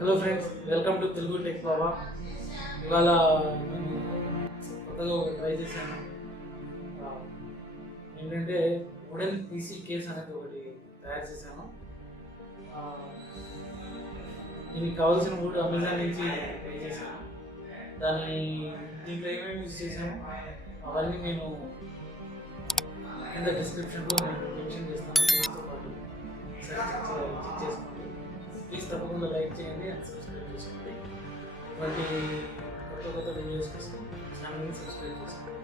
Hello friends, welcome to Telugu tech Baba. ఇవాళ నేను కొత్తగా ఒక ట్రై చేశాను. ఏంటంటే వుడెన్ పీసీ కేస్ అనేది ఒకటి తయారు చేశాను. దీనికి కావాల్సిన వుడ్ అమెజాన్ నుంచి ట్రై చేశాను. దీంట్లో ఏమేమి యూజ్ చేశాను అవన్నీ నేను కింద డిస్క్రిప్షన్లో నేను మెన్షన్ చేస్తాను. దీంతో పాటు చెక్ చేసుకోండి. ప్లీజ్ తప్పకుండా లైక్ చేయండి అండ్ సబ్స్క్రైబ్ చేసుకోండి. ఇటువంటి కొత్త వీడియోస్ కోసం ఛానల్ని సబ్స్క్రైబ్ చేసుకోండి.